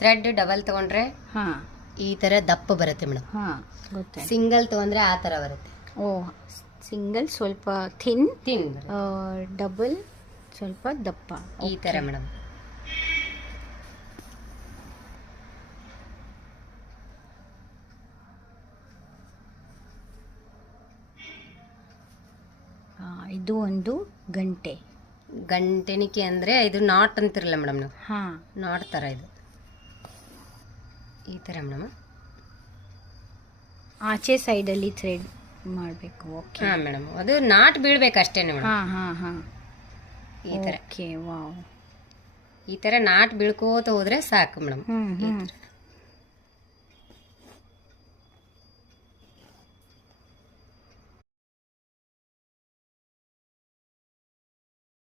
Thread double ತಗೊಂಡ್ರೆ ಹಾಂ ಈ ತರ ದಪ್ಪ ಬರುತ್ತೆ ಮೇಡಮ್. ಹಾಂ ಗೊತ್ತಾಯ್ತು. ಸಿಂಗಲ್ ತಗೊಂಡ್ರೆ ಆ ತರ ಬರುತ್ತೆ. ಓ, ಸಿಂಗಲ್ ಸ್ವಲ್ಪ ಥಿನ್, ಥಿನ್ ಡಬಲ್ ಸ್ವಲ್ಪ ದಪ್ಪ, ಈ ತರ ಮೇಡಮ್. ಇದು ಒಂದು ಗಂಟೆ. ಗಂಟೆನಿಕೆ ಅಂದ್ರೆ ಇದು ನಾಟ್ ಅಂತಿರಲ್ಲ ಮೇಡಮ್, ನಾವು ಹಾಂ ನಾಟ್ ತರ ಇದು ಈ ತರ ಮೇಡಮ್. ಆಚೆ ಸೈಡಲ್ಲಿ ಥ್ರೆಡ್ ಮಾಡಬೇಕು. ಓಕೆ. ಹಾಂ ಮೇಡಮ್, ಅದು ನಾಟ್ ಬೀಳ್ಬೇಕು ಅಷ್ಟೇನೆ ಮೇಡಮ್. ಹಾಂ ಹಾಂ ಹಾಂ ಈ ತರ ಓಕೆ. ವಾವ್. ಈ ತರ ನಾಟ್ ಬೀಳ್ಕೋತ ಹೋದ್ರೆ ಸಾಕು ಮೇಡಮ್. ಹ್ಞೂ ಹ್ಞೂ